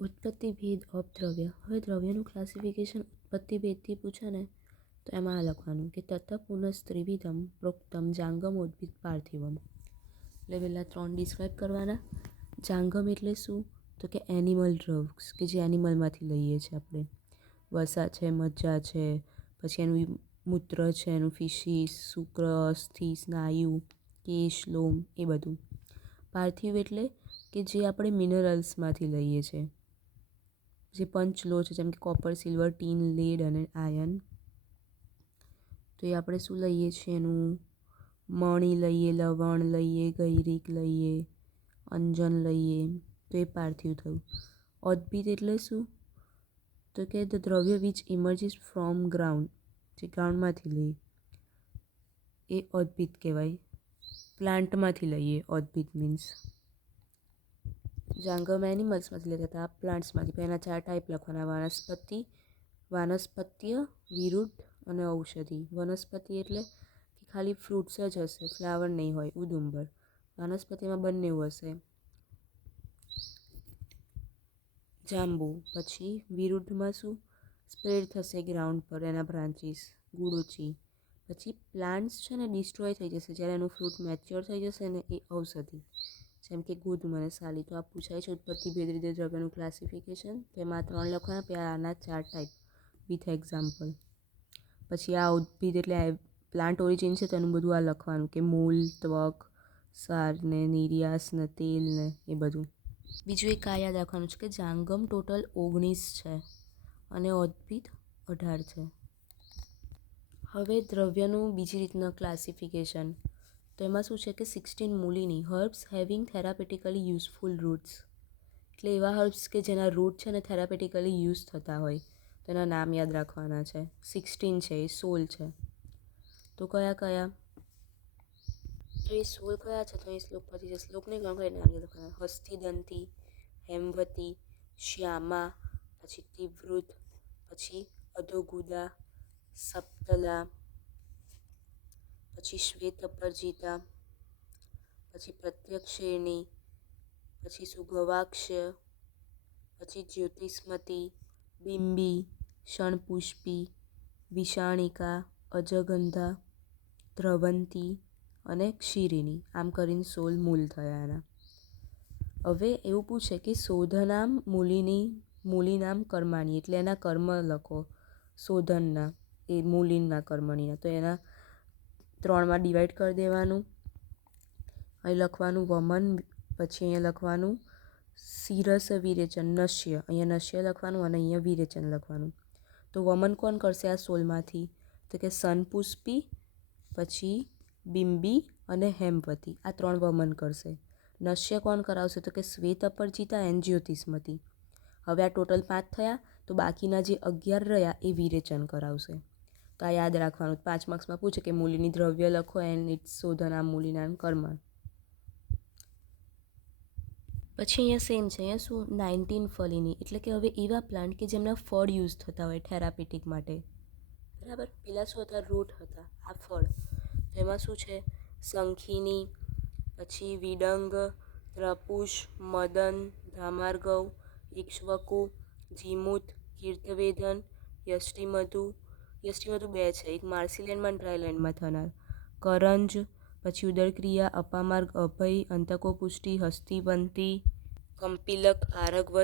ઉત્પત્તિ ભેદ ઓફ દ્રવ્ય. હવે દ્રવ્યનું ક્લાસિફિકેશન ઉત્પત્તિ ભેદથી પૂછે ને તો એમાં આ લખવાનું કે તત પુનઃ ત્રિવિધમ પ્રોક્તમ જાંગમોદ્ભિત પાર્થિવમ. એટલે પહેલાં 3 ડિસ્ક્રાઇબ કરવાના. જાંગમ એટલે શું? તો કે એનિમલ ડ્રગ્સ, કે જે એનિમલમાંથી લઈએ છીએ આપણે. વસા છે, મજ્જા છે, પછી એનું મૂત્ર છે, એનું ફિશિસ, શુક્ર, અસ્થિ, સ્નાયુ, કેશ, લોમ, એ બધું. પાર્થિવ એટલે કે જે આપણે મિનરલ્સમાંથી લઈએ છીએ, જે પંચલો છે, જેમ કે કોપર, સિલ્વર, ટીન, લેડ અને આયર્ન. તો એ આપણે શું લઈએ છીએ? એનું મણી લઈએ, લવણ લઈએ, ગૈરિક લઈએ, અંજન લઈએ, તો એ પાર્થિવ થયું. ઓદ્ભિત એટલે શું? તો કે ધ દ્રવ્ય વિચ ઇમર્જીસ ફ્રોમ ગ્રાઉન્ડ, જે ગ્રાઉન્ડમાંથી લઈએ એ ઓદ્ભિત કહેવાય. પ્લાન્ટમાંથી લઈએ ઓદ્ભિત મીન્સ. જાંગમ એનિમલ્સમાંથી લેતા હતા, પ્લાન્ટ્સમાંથી. પણ એના 4 ટાઈપ લખવાના: વાનસ્પતિ, વાનસ્પત્ય, વિરુદ્ધ અને ઔષધિ. વનસ્પતિ એટલે કે ખાલી ફ્રૂટ્સ જ હશે, ફ્લાવર નહીં હોય, ઉદુંબર. વાનસ્પતિમાં બંને હશે, જાંબુ. પછી વિરુદ્ધમાં શું? સ્પ્રેડ થશે ગ્રાઉન્ડ પર એના બ્રાન્ચીસ, ગુડુચી. પછી પ્લાન્ટ્સ છે ને ડિસ્ટ્રોય થઈ જશે જ્યારે એનું ફ્રૂટ મેચ્યોર થઈ જશે ને, એ ઔષધિ. જેમ કે ગુદમ અને સાલી. તો આ પૂછાય છે ઉત્પત્તિ ભેદ રીતે દ્રવ્યનું ક્લાસિફિકેશન. તો એમાં 3 લખવાના, પછી આના 4 ટાઈપ વિથ એક્ઝામ્પલ. પછી આ ઉદ્ભિદ એટલે પ્લાન્ટ ઓરિજિન છે, તો એનું બધું આ લખવાનું કે મૂળ, ત્વક, સાર ને નિર્યાસ ને તેલ ને એ બધું. બીજું એક આ યાદ રાખવાનું છે કે જાંગમ ટોટલ 19 છે અને ઓદ્ભિદ 18 છે. હવે દ્રવ્યનું બીજી રીતના ક્લાસિફિકેશન. તો એમાં શું છે કે 16 મૂલિની હર્બ્સ હેવિંગ થેરાપેટિકલી યુઝફુલ રૂટ્સ. એટલે એવા હર્બ્સ કે જેના રૂટ છે ને થેરાપેટિકલી યુઝ થતા હોય, તો એના નામ યાદ રાખવાના છે. 16 છે, એ 16 છે. તો કયા કયા? તો એ 16 કયા છે? તો એ શ્લોક પછી છે. શ્લોકને નામ યાદ રાખવાના: હસ્તિદંતી, હેમવતી, શ્યામા, પછી તીવ્રુત, પછી અધોગુદા, સપ્તલા, પછી શ્વેતપરજિતા, પછી પ્રત્યક્ષેણી, પછી સુગવાક્ષ, પછી જ્યોતિષ્મતી, બિંબી, ષણપુષ્પી, વિષાણિકા, અજગંધા, ધ્રવંતી અને ક્ષીરિની. આમ કરીને 16 મૂલ થયા એના. હવે એવું પૂછે કે શોધનામ મૂલિની મૂલિનામ કર્માણી, એટલે એના કર્મ લખો શોધનના, એ મૂલિનના કર્મણીના. તો એના 3માં ડિવાઈડ કરી દેવાનું. અહીં લખવાનું વમન, પછી અહીંયા લખવાનું શિરસ વિરેચન, નશ્ય. અહીંયા નશ્ય લખવાનું અને અહીંયા વિરેચન લખવાનું. તો વમન કોણ કરશે આ 16માંથી? તો કે શનપુષ્પી, પછી બિંબી અને હેમવતી. આ 3 વમન કરશે. નશ્ય કોણ કરાવશે? તો કે શ્વેત અપરજિતા એન્ડ જ્યોતિષ્મતી. હવે આ ટોટલ 5 થયા, તો બાકીના જે 11 રહ્યા એ વિરેચન કરાવશે. તો આ યાદ રાખવાનું. 5 માર્ક્સમાં પૂછે કે મૂલિની દ્રવ્ય લખો એન્ડ ઇટ્સ શોધનામ મૂલિનામ કર્મ. પછી અહીંયા સેમ છે. અહીંયા શું? 19 ફલિની, એટલે કે હવે એવા પ્લાન્ટ કે જેમના ફળ યુઝ થતા હોય થેરાપેટિક માટે. બરાબર? પેલા શું હતા? રૂટ હતા. આ ફળ. તો એમાં શું છે? શંખિની, પછી વિડંગ, ત્રપુષ, મદન, ધામાર્ગવ, ઇક્ષ્વકુ, જીમૂત, કીર્તવેધન, યષ્ટિમધુ. યષ્ટિમધુ 2 છે, એક માર્સીલેન્ડમાં અને ડ્રાયલેન્ડમાં થનાર. કરંજ, પછી ઉદરક્રિયા, અપામાર્ગ, અભય, અંતકોપુષ્ટિ, હસ્તિવંતી, કંપિલક, આરગવત,